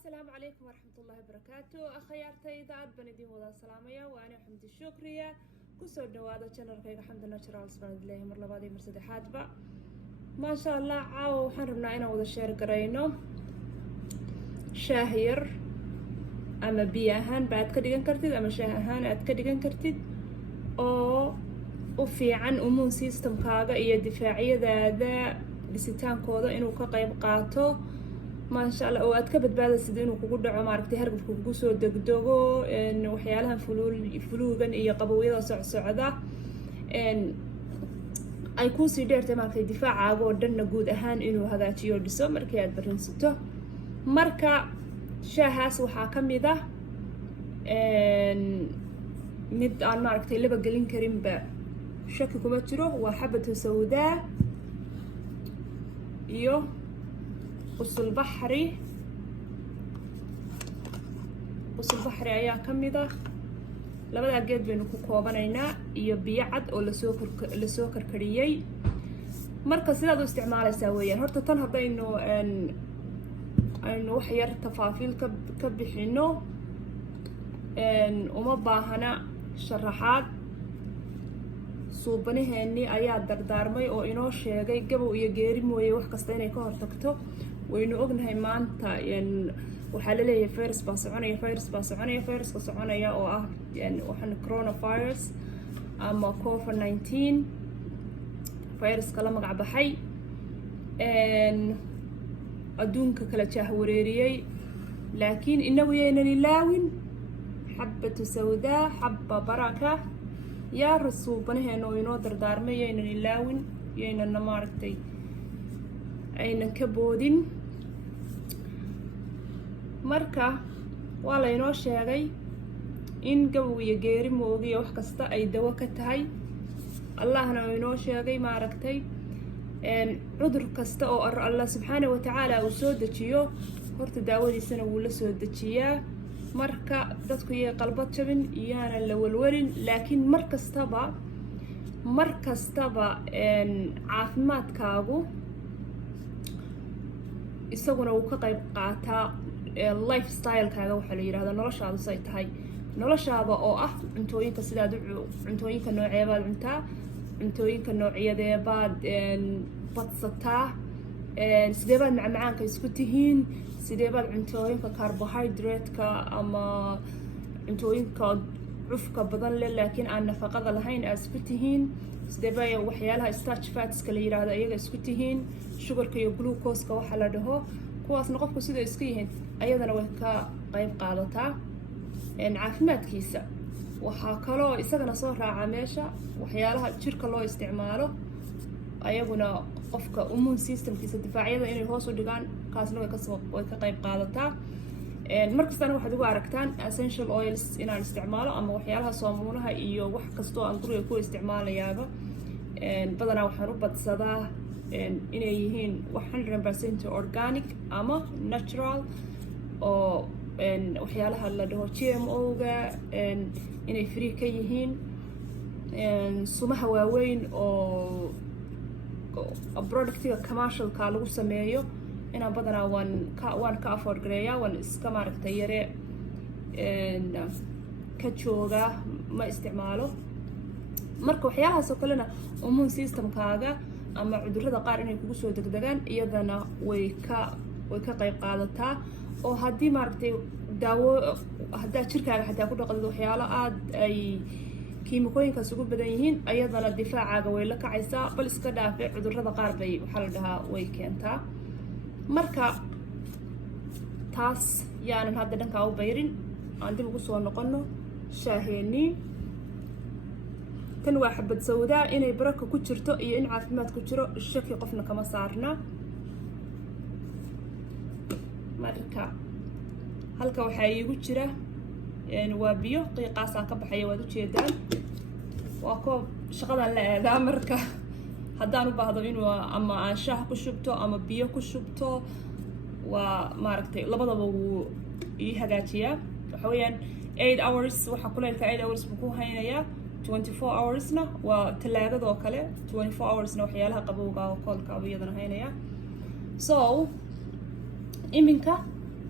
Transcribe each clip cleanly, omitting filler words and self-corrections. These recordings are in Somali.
السلام عليكم ورحمة الله وبركاته أخيارتي إذا أدبن دين وضع سلامية وأنا حمد الشكرية كسر دوادا channel كيغا حمد ناتشرال سبحان الله مر لبادي مرسد حاتبا ما شاء الله عاو حنربنا إنا وضع الشير قرينو شاهير أما بياهان بعد كديغان كرتيد أما شاهان أد كديغان كرتيد أو وفي عن أمون سيستم كاغا إيا دفاعية ذا بسيتان كودا إنو كقيب قاتو ما شاء الله وأد كبد بعد السدين وكقول دعوة معركتي هرب كوكوسو دقدقو إن وحيالها فلوغن إيا قبوية سعودة إن أيكون سيديرتي معركتي دفاع عاقو دنا جود أهان إنو هذا تيو دسو مركي أد برنسته مركا شاهاس وحاكم ذا إن مد أنا معركتي اللي بقلين كريم بشكل كمترو وحبة سوداء إيو قص البحري ayaa kamida labada geed baynu ku koobanaynaa iyo biyo cad oo la soo karkariyay marka sidaad u isticmaalaysaa weeyaan horta tan hadaynu aynu wax yar tafaafiil ka bixino uma baahana sharaxaad suubanaheeni ayaa dardaarmay oo inoo sheegay gabow iyo geeri mooye wax kasta inay ka hortagto waynu ognahay maanta waxaa la leeyahay virus baa soconaya viruska soconaya oo ah waxaan coronavirus ama COVID-19 viruska la magac baxay adduunka kala jahwareeriyay laakiin inagu yaynan ilaawin xabatu sawdaa xabba baraka yaa rasuubanaheena oo inoo dardaarmay yaynan ilaawin yaynan maaragtay aynan ka boodin marka waa la inoo sheegay in gabow iyo geeri moogiyo wax kasta ay dawo ka tahay allahna uu inoo sheegay maaragtay cudur kasta oo Allah subxaanahu wa ta'ala uu soo dejiyo horta daawadiisana wuu la soo dejiyaa marka dadku yay qalbad jabin iyaana la walwalin laakiin mar kastaba caafimaadkaagu isaguna uu ka qayb qaataa lifestyle-kaaga waxa la yiraahdo noloshaadu say tahay noloshaada oo ah cuntooyinka sidaad cuntooyinka nooceebaad cuntaa cuntooyinka noocyadeebaad badsataa sideebaad macmacaanka isku tihiin sideebaad cuntooyinka carbohydrate-ka ama cuntooyinka cufka badan leh laakiin aan nafaqada lahayn aad isku tihiin sideebay waxyaalaha starch fats-ka la yiraahdo iyaga isku tihiin sugarka iyo glucose-ka waxa la dhaho kuwaasna qofku sida iska yihiin ayadana way ka qayb qaadataa caafimaadkiisa waxaa kaloo isagana soo raaca meesha waxyaalaha jirka loo isticmaalo ayaguna qofka immune systemkiisa difaacyada inay hoos u dhigaan kaasna way ka qayb qaadataa markastana waxaad ugu aragtaan essential oils inaan isticmaalo ama waxyaalaha soomuunaha iyo wax kastoo aan guriga ku isticmaalayaaba badanaa waxaan u badsadaa inay yihiin 100% organic ama natural oo waxyaalaha la dhaho GMO-ga inay free ka yihiin sumaha waaweyn oo productiga commercialka lagu sameeyo inaan badanaa waan ka afford gareeyaa waan iska maaragtay yare ka jooga ma isticmaalo marka waxyaalahaas oo kalena immune systemkaaga ama cudurrada qaar inay kugu soo degdegaan iyadana way ka qayb qaadataa oo haddii maaragtay daawo haddaa jirkaaga xataa ku dhaqdid waxyaalo aad ay kiimikooyinkaas ugu badan yihiin ayadana difaacaaga way la kacaysaa bal iska dhaafe cudurrada qaar bay waxaa la dhahaa way keentaa marka taas yaanan hadda dhankaa u bayrin aan dib ugu soo noqono shaaheenii tan waa xabad sawdaa inay baraka ku jirto iyo in caafimaad ku jiro shaki qofna kama saarna marka halka waxaa iigu jira waa biyo qiiqaasaan ka baxaya waad ujeedaan waa koob shaqadan la aadaa marka haddaan u baahdo inuu ama aan shaah ku shubto ama biyo ku shubto waa maaragtay labadaba wuu ii hagaajiyaa waxa weeyaan 8 hours waxa kuleelka 8 hours buu ku haynayaa 24 hoursna waa talaagada oo kale 24 hoursna waxyaalaha qabowga oo koolka iyadana haynaya so iminka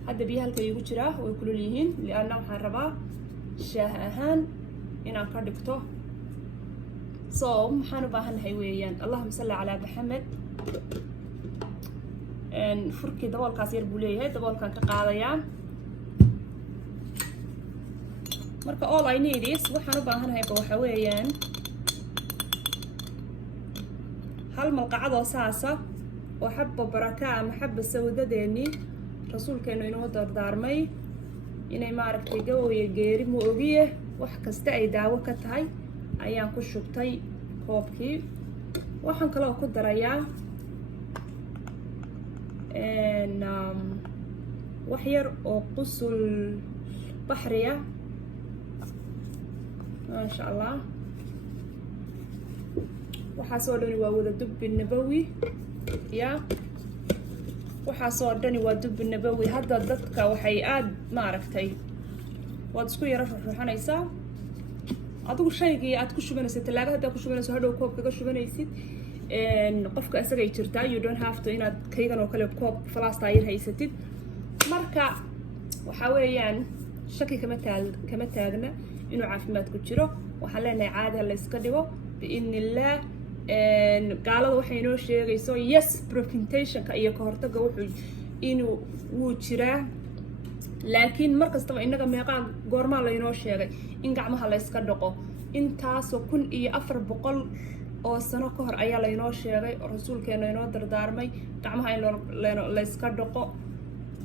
hadda biyo halka igu jiraa way kulul yihiin lianna waxaan rabaa shaah ahaan inaan ka dhigto. So maxaan u baahanahay weeyaan allahuma salli calaa maxamed. furkii daboolkaas yar buu leeyahay, daboolkaan ka qaadayaa. marka all I need is waxaan u baahanahayba waxa weeyaan hal malqacadoo saasa oo xabba baraka ama xabba sawdadeennii rasuulkeenu inoo dardaarmay inay maaragtay gabowya geeri mu ogiye wax kasta ay daawo ka tahay ayaan ku shubtay koobkii. waxaan kaloo ku darayaa wax yar oo qusul baxriya maasha allah. waxaasoo dhani waa wada dubbi nabawi ya, waxaasoo dhani waa dubbi nabawi. hadda dadka waxay aad maaragtay waad isku yaro ruxruxanaysaa adigu shaygii aad ku shubanaysid talaagada haddaad ku shubanayso hadhow koob kaga shubanaysid qofka isagay jirtaa, you don't have to inaad kaygan oo kale koob falaasta yar haysatid. marka waxaa weeyaan shaki kama taagna inuu caafimaad ku jiro. waxaan leenahay caada la iska dhigo biidni illah. gaalada waxay inoo sheegayso yes preventationka iyo ka hortagga inuu wuu jiraa, laakiin mar kastaba innaga meeqaa goormaa laynoo sheegay in gacmaha la iska dhaqo. intaasoo 1400 oo sano ka hor ayaa laynoo sheegay oo rasuulkeena inoo dardaarmay gacmaha in la iska dhaqo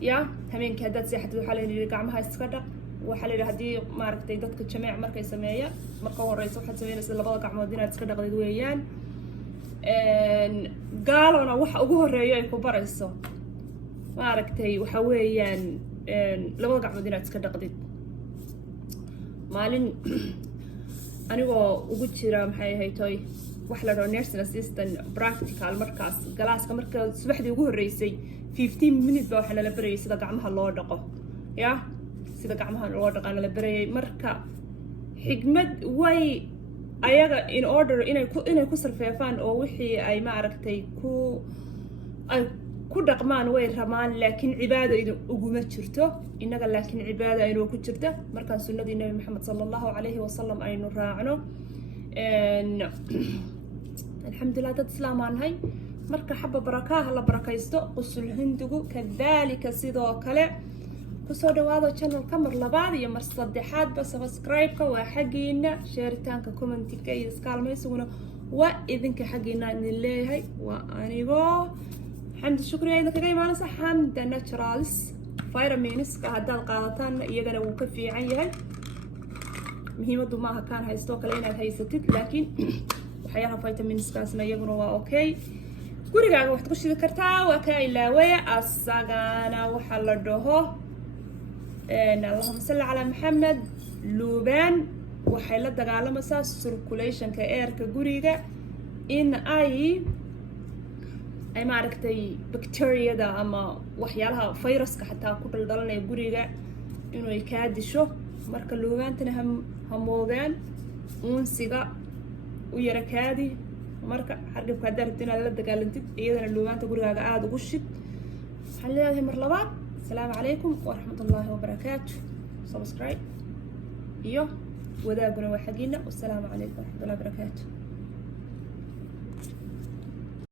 ya. habeenkii haddaad seexatid waxaa layidhi gacmaha iska dhaq. waxaa layidhi haddii maaragtay dadka jameec markay sameeya marka horeysa waxaad sameynaysa labada gacmood inaad iska dhaqdid weeyaan. gaalona waxa ugu horeeyo ay ku barayso maaragtay waxa weeyaan labada gacmood inaad iska dhaqdid. maalin anigoo ugu jira maxay ahaytoy wax la dhaho nursing assistant practical, markaas galaaska marka subaxdii ugu horeysay 15 minutes baa waxaa nala barayay sida gacmaha loo dhaqo ya, sida gacmaha loo dhaqaa nala barayay. marka xigmad way ayaga in order inay ku sarfeefaan oo wixii ay maaragtay ku dhaqmaan way rabaan, laakiin cibaada uguma jirto innaga, laakiin cibaada inoo ku jirta markaan sunnadii nabi maxamed sallallahu alayhi wasallam aynu raacno. alxamdulillah dad islaam aan nahay. marka xabba barakaha la barakaysto, qusul hindigu kadaalika sidoo kale. kusoo dhawaado channelka mar labaad iyo mar saddexaadba. subscribe-ka waa xaggiina, sheeritaanka commentiga iyo iskaalmaysuguna waa idinka xaggiina idin leeyahay. waa anigoo xamdi shukri ayda kaga imaanaysa xamda naturals. vitamiinska haddaad qaadataanna iyagana wuu ka fiican yahay. muhiimaddu maaha kaan haystoo kale inaad haysatid, laakiin waxyaalaha vitamiinskaasna iyaguna waa okay. gurigaaga waxaad ku shidi kartaa. waa kaa ilaawaya asagana waxaa la dhaho allahuma salli calaa maxamed. luubaan waxay la dagaalamaysaa circulationka airka guriga in ay maaragtay bacteriyada ama waxyaalaha viruska xataa ku daldalanayo guriga inuu kaa disho. marka luubaantana ha moogaan uunsiga u yara kaadi. marka xargabka haddaad rabtid inaad la dagaalantid iyadana luubaanta gurigaaga aada ugu shid. waxaan leedahay mar labaad السلام عليكم ورحمة الله وبركاته. سبسكرايب iyo wadaaguna waa xagiina. والسلام عليكم ورحمة الله وبركاته.